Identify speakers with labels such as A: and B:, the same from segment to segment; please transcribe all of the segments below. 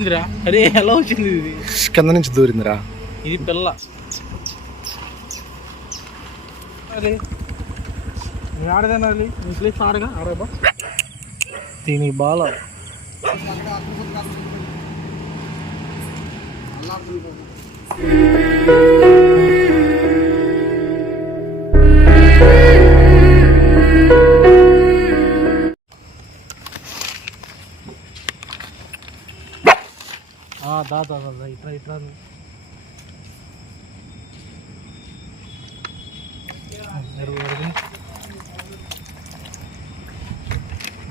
A: అరే ఎలా వచ్చింది ఇది?
B: కింద నుంచి దూరిందిరా.
A: ఇది పిల్ల. అరే. ఆడదేనాలి ప్లేస్ ఆడగా ఆడబా దీనికి బాల. ఆ, దా దా దా, దా ఇట్రా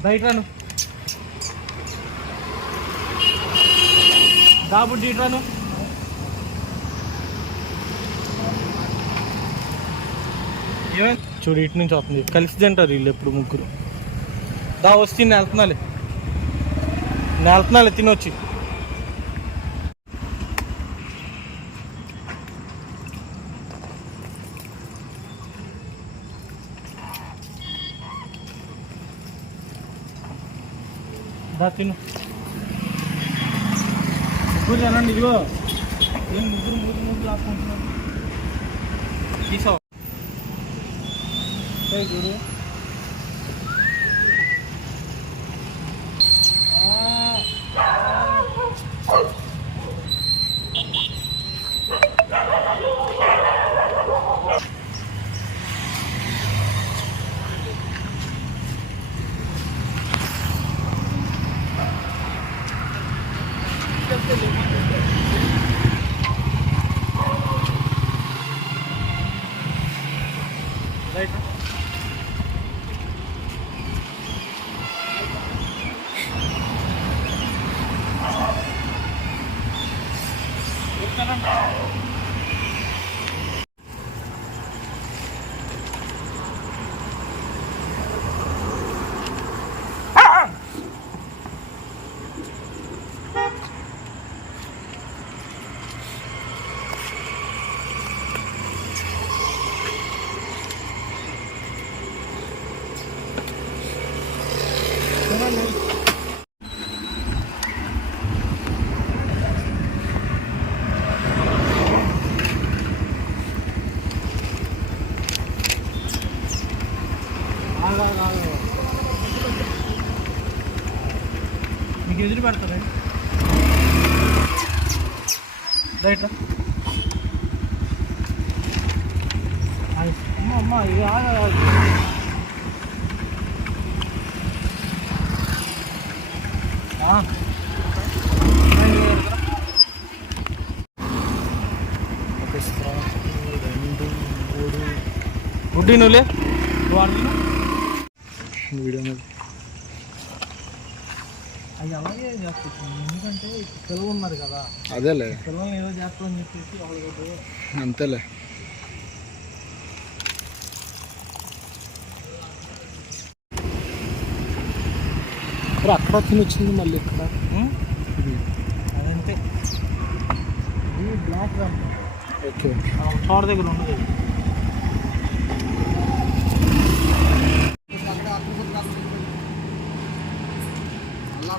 A: దా దా బుడ్డి ఇట్రా చూడు ఇటు నుంచి వస్తుంది. కలిసి తింటారు వీళ్ళు ఎప్పుడు ముగ్గురు. దా వస్తే నేను వెళ్తున్నాలే. నేను వెళ్తున్నాలే తినొచ్చి. తిను ముగ్గురు తినండి ఇదిగో ఏం ముగ్గురు ముగ్గురు ముగ్గురు లాక్కుంటున్నాను తీసావు ఏయ్ మీకు ఎదురు పెడతారా రైట్ అమ్మ అమ్మ ఇది ఆగ రెండు మూడు గుడ్డి నువ్వులే నువ్వు ఆడుతున్నా
B: వీడియో మీద
A: అది అలాగే చేస్తుంది ఎందుకంటే పిల్లలు ఉన్నారు కదా.
B: అదేలే.
A: పిల్లల్ని ఏదో చేస్తామని చెప్పేసి వాళ్ళు
B: అంతేలే. అక్కడ వచ్చింది మళ్ళీ ఇక్కడ.
A: అదంతే. Block
B: okay.
A: తోట దగ్గర ఉండదు.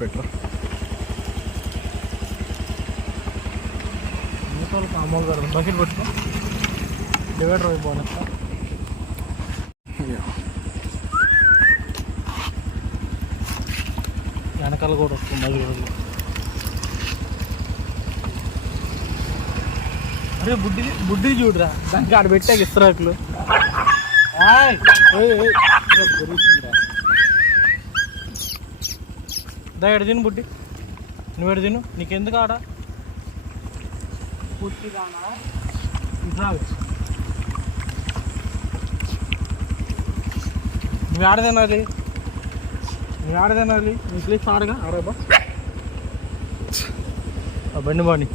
B: పెట్రా
A: మూతలు మామూలుగా బకెట్ పెట్టుకో. డివైడర్ అయిపోవాలి వెనకాల కూడా వస్తుంది. అది కూడా అరే బుడ్డి బుడ్డి చూడరా. దానికి ఆడ పెట్టాక ఇస్తరాకులు ఏయ్! దా ఎడ తిను బుడ్డి? నువ్వు ఎడ తిను? నీకెందుకు ఆడ నువ్వు ఆడ తినాలి నువ్వు ఆడ నువ్వు నీ ప్లేస్ ఆడగా ఆడబా బండి బాని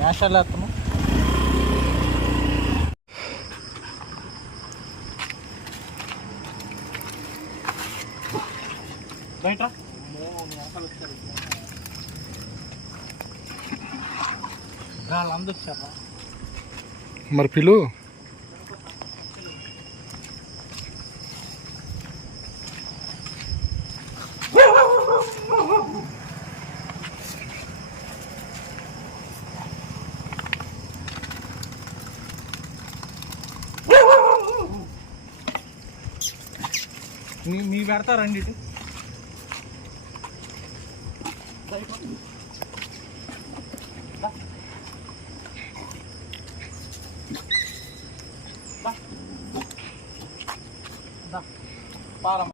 A: యాషాలు వేస్తాము బయట?
B: మరి పిలు.
A: మీ మీ పెడతారండి ఇటు? పారం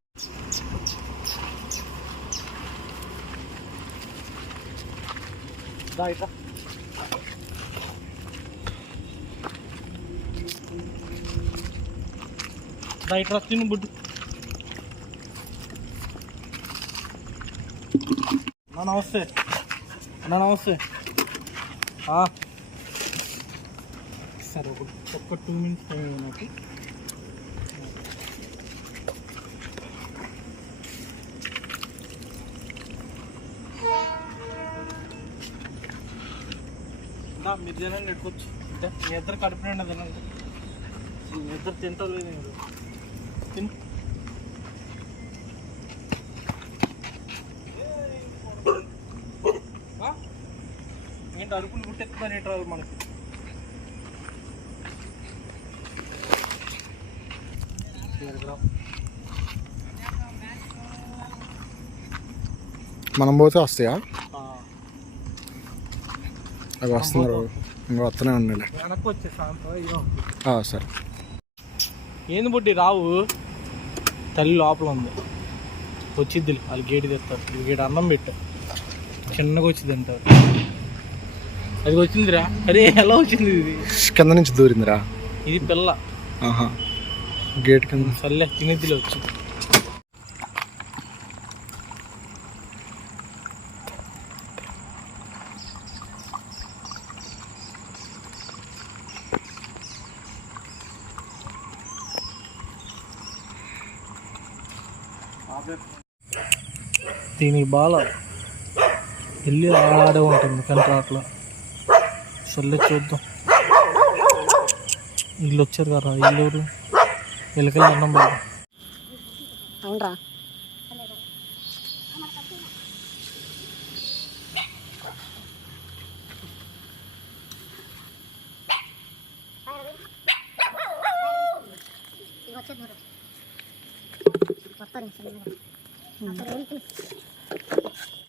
A: దా ఇట్లా దా ఇట్లా తిను బుడ్డు అన్న నమస్తే అన్న నమస్తే ఆ. సరే ఒక ఒక్క టూ మినిట్స్ టైం ఇవ్వు నాకు దా, మీరు తినండి ఎట్టుకోవచ్చు దా, మీ ఇద్దరు కడుపు నిండా తినండి మీ ఇద్దరు తింటో అరుపులు ఏంటి రాదు మనకి.
B: మనం పోతే వస్తాయా? అవి వస్తున్నారు. ఇంకా వస్తూనే ఉండాలి సరే.
A: ఏంది బుడ్డి రావు? తల్లి లోపల ఉంది. వచ్చిద్ది వాళ్ళు గేటు తెస్తారు. గేటు అన్నం పెట్టు చిన్నగా వచ్చింది అంటారు. అది వచ్చిందిరా అరే ఎలా వచ్చింది ఇది
B: కింద నుంచి దూరిందిరా
A: ఇది పిల్ల
B: ఆహా గేట్ కింద
A: సర్లే తినేదిలే వచ్చింది దీనికి బాల వెళ్ళి ఆడే ఉంటుంది కానీ రాట్లా సర్లే చూద్దాం. ఇల్లు వచ్చారు కదా వీళ్ళు ఎవరు వీళ్ళకెళ్ళి అన్నం బాగా
C: అవునరా.